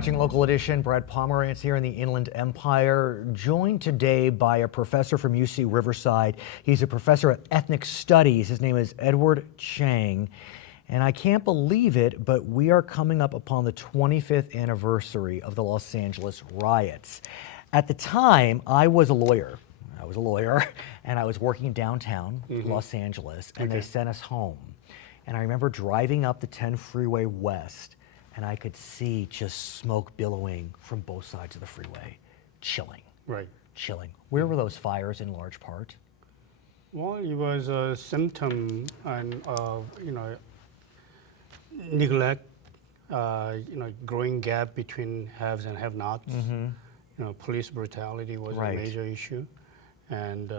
watching Local Edition. Brad Pomerance here in the Inland Empire, joined today by a professor from UC Riverside. He's a professor of ethnic studies. His name is Edward Chang. And I can't believe it, but we are coming up upon the 25th anniversary of the Los Angeles riots. At the time, I was a lawyer, and I was working downtown Los Angeles, and they sent us home. And I remember driving up the 10 freeway west, and I could see just smoke billowing from both sides of the freeway. Chilling. Right. Chilling. Where were those fires in large part? Well, it was a symptom of, neglect, growing gap between haves and have-nots. Police brutality was a major issue. And,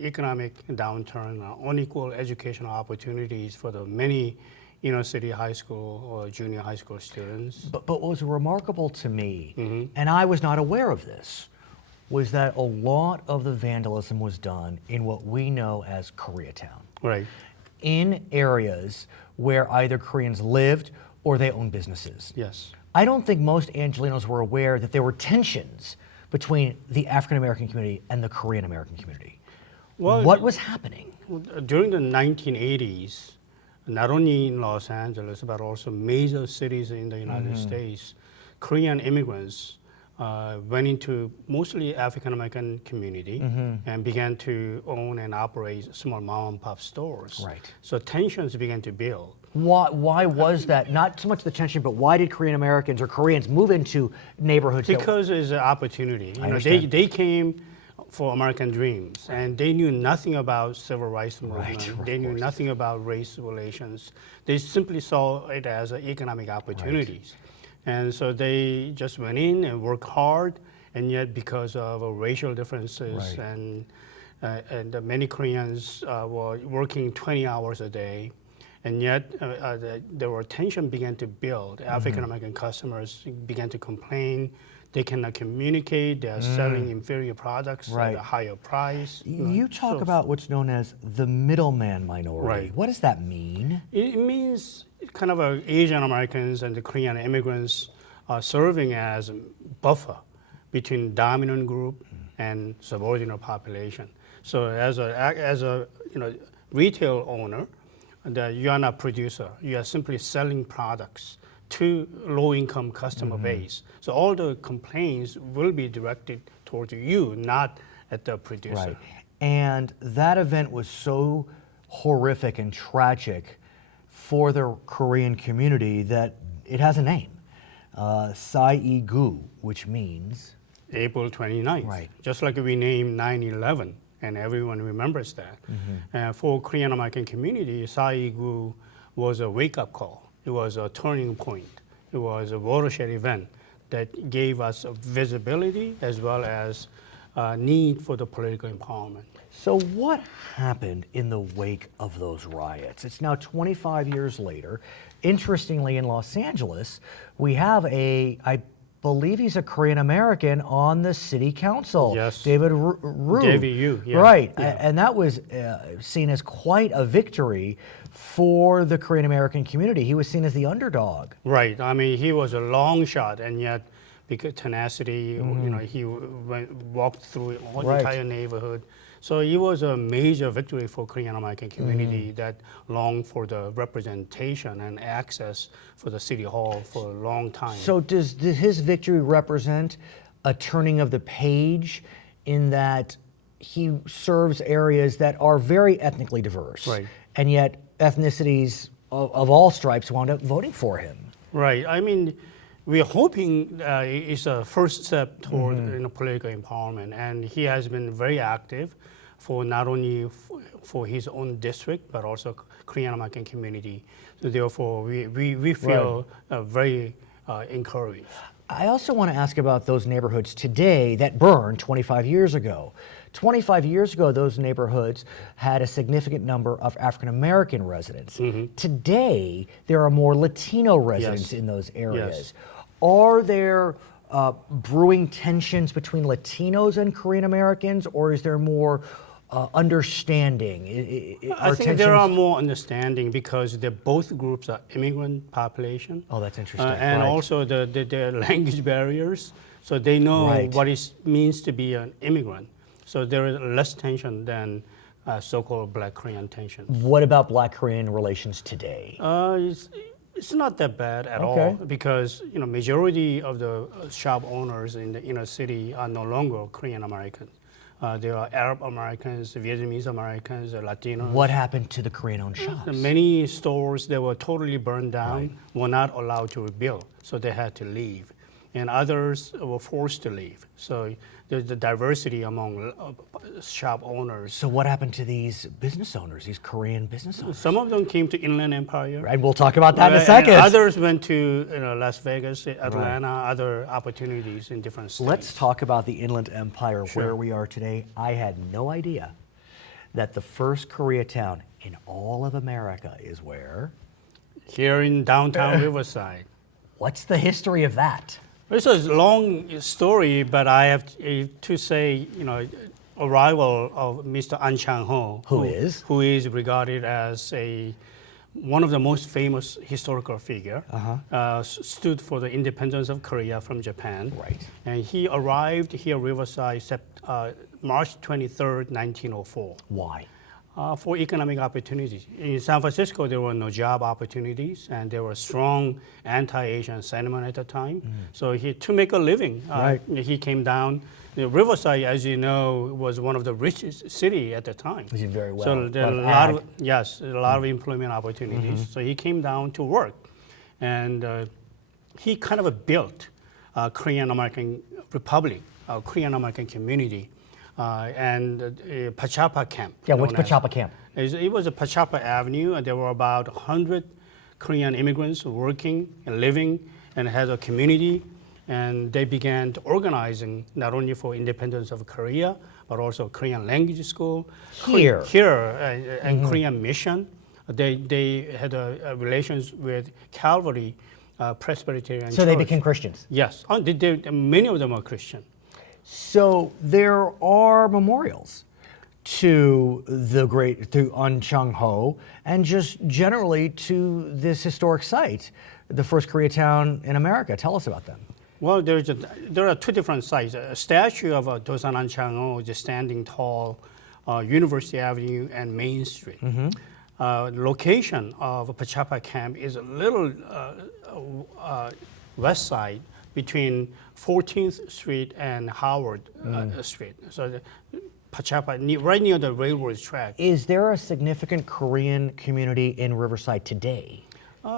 economic downturn, unequal educational opportunities for the many inner-city high school or junior high school students. But what was remarkable to me, and I was not aware of this, was that a lot of the vandalism was done in what we know as Koreatown. Right. In areas where either Koreans lived or they owned businesses. Yes. I don't think most Angelenos were aware that there were tensions between the African American community and the Korean American community. Well, what was happening? During the 1980s, not only in Los Angeles, but also major cities in the United States, Korean immigrants went into mostly African American community and began to own and operate small mom and pop stores. Right. So tensions began to build. Why was that? Not so much the tension, but why did Korean Americans or Koreans move into neighborhoods? Because it's an opportunity. They came for American dreams, and they knew nothing about civil rights movement. They knew nothing about race relations. They simply saw it as economic opportunities. And so they just went in and worked hard, and yet because of racial differences and many Koreans were working 20 hours a day, and yet there were tension began to build. African American customers began to complain. They cannot communicate. They are selling inferior products at a higher price. You talk about what's known as the middleman minority. Right. What does that mean? It means kind of Asian Americans and the Korean immigrants are serving as a buffer between dominant group and subordinate population. So as a retail owner, you are not a producer. You are simply selling products to low-income customer base. So all the complaints will be directed towards you, not at the producer. Right. And that event was so horrific and tragic for the Korean community that it has a name, Sae-gu, which means? April 29th. Right. Just like we named 9/11, and everyone remembers that. For Korean American community, Sae-gu was a wake-up call. It was a turning point. It was a watershed event that gave us a visibility as well as need for the political empowerment. So what happened in the wake of those riots? It's now 25 years later. Interestingly, in Los Angeles, we have I believe he's a Korean American on the city council. Yes. David Ryu. David Yu, yeah. Right, Yeah. and that was seen as quite a victory for the Korean American community. He was seen as the underdog. Right. I mean, he was a long shot, and yet because tenacity, he walked through the entire neighborhood. So it was a major victory for Korean American community that longed for the representation and access for the city hall for a long time. So does his victory represent a turning of the page in that he serves areas that are very ethnically diverse, and yet ethnicities of all stripes wound up voting for him? Right. I mean, we're hoping it's a first step toward political empowerment, and he has been very active for not only for his own district, but also Korean American community. So therefore, we feel very encouraged. I also want to ask about those neighborhoods today that burned 25 years ago. 25 years ago, those neighborhoods had a significant number of African American residents. Today, there are more Latino residents in those areas. Are there brewing tensions between Latinos and Korean Americans, or is there more understanding? I think there are more understanding because both groups are immigrant population. Oh, that's interesting. And right. also the language barriers. So they know Right. what it means to be an immigrant. So there is less tension than so-called Black Korean tension. What about Black Korean relations today? It's not that bad at Okay. all because majority of the shop owners in the inner city are no longer Korean Americans. There are Arab Americans, Vietnamese Americans, Latinos. What happened to the Korean-owned shops? Many stores that were totally burned down were not allowed to rebuild, so they had to leave. And others were forced to leave. So there's the diversity among shop owners. So what happened to these business owners, these Korean business owners? Some of them came to Inland Empire. Right, we'll talk about that in a And second. others went to Las Vegas, Atlanta, other opportunities in different states. Let's talk about the Inland Empire, where we are today. I had no idea that the first Koreatown in all of America is where? Here in downtown Riverside. What's the history of that? It's a long story, but I have to say, arrival of Mr. An Chang-ho, Who is regarded as one of the most famous historical figure, stood for the independence of Korea from Japan. Right. And he arrived here, Riverside, March 23rd, 1904. Why? For economic opportunities. In San Francisco, there were no job opportunities, and there was strong anti-Asian sentiment at the time. So to make a living, he came down. Riverside, as you know, was one of the richest city at the time. He did very well. So there are a lot of employment opportunities. So he came down to work, and he kind of built Korean American Republic, Korean American community. And Pachapa camp. Yeah, what's Pachapa camp? It was a Pachapa Avenue, and there were about 100 Korean immigrants working and living and had a community. And they began to organizing not only for independence of Korea, but also Korean language school. Here. And Korean mission. They had relations with Calvary Presbyterian Church. So they became Christians? Yes. Many of them are Christian. So there are memorials to An Chang-ho and just generally to this historic site, the first Koreatown in America. Tell us about them. Well, there are two different sites. A statue of Dosan An Chang-ho just standing tall, University Avenue and Main Street. Location of Pachapa camp is a little west side between 14th Street and Howard Street. So Pachapa, right near the railroad track. Is there a significant Korean community in Riverside today?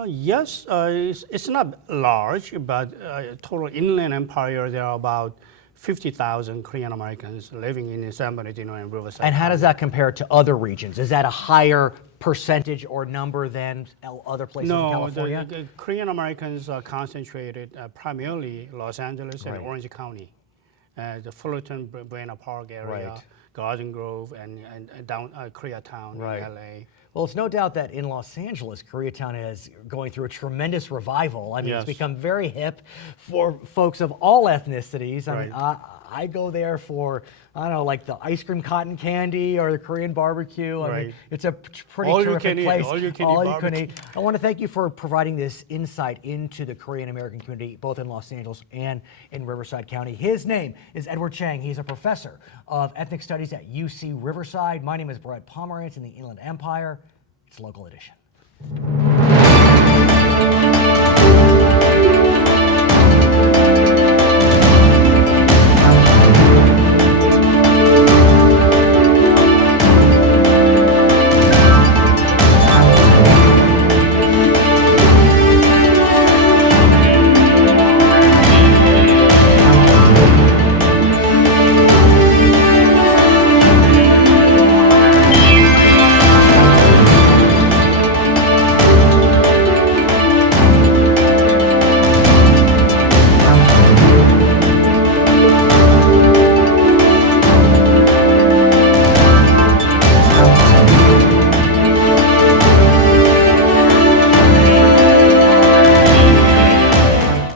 Yes, it's not large, but total Inland Empire, there are about 50,000 Korean Americans living in San Bernardino and Riverside. And how does that compare to other regions? Is that a higher percentage or number than other places in California? No, the Korean Americans are concentrated primarily Los Angeles and Orange County, the Fullerton, Buena Park area, Garden Grove, and down Koreatown in LA. Well, it's no doubt that in Los Angeles, Koreatown is going through a tremendous revival. I mean, it's become very hip for folks of all ethnicities. I mean, I go there for, I don't know, like the ice cream cotton candy or the Korean barbecue. I mean, it's a pretty terrific place. All you can eat. I want to thank you for providing this insight into the Korean American community, both in Los Angeles and in Riverside County. His name is Edward Chang. He's a professor of ethnic studies at UC Riverside. My name is Pomerance in the Inland Empire. It's Local Edition.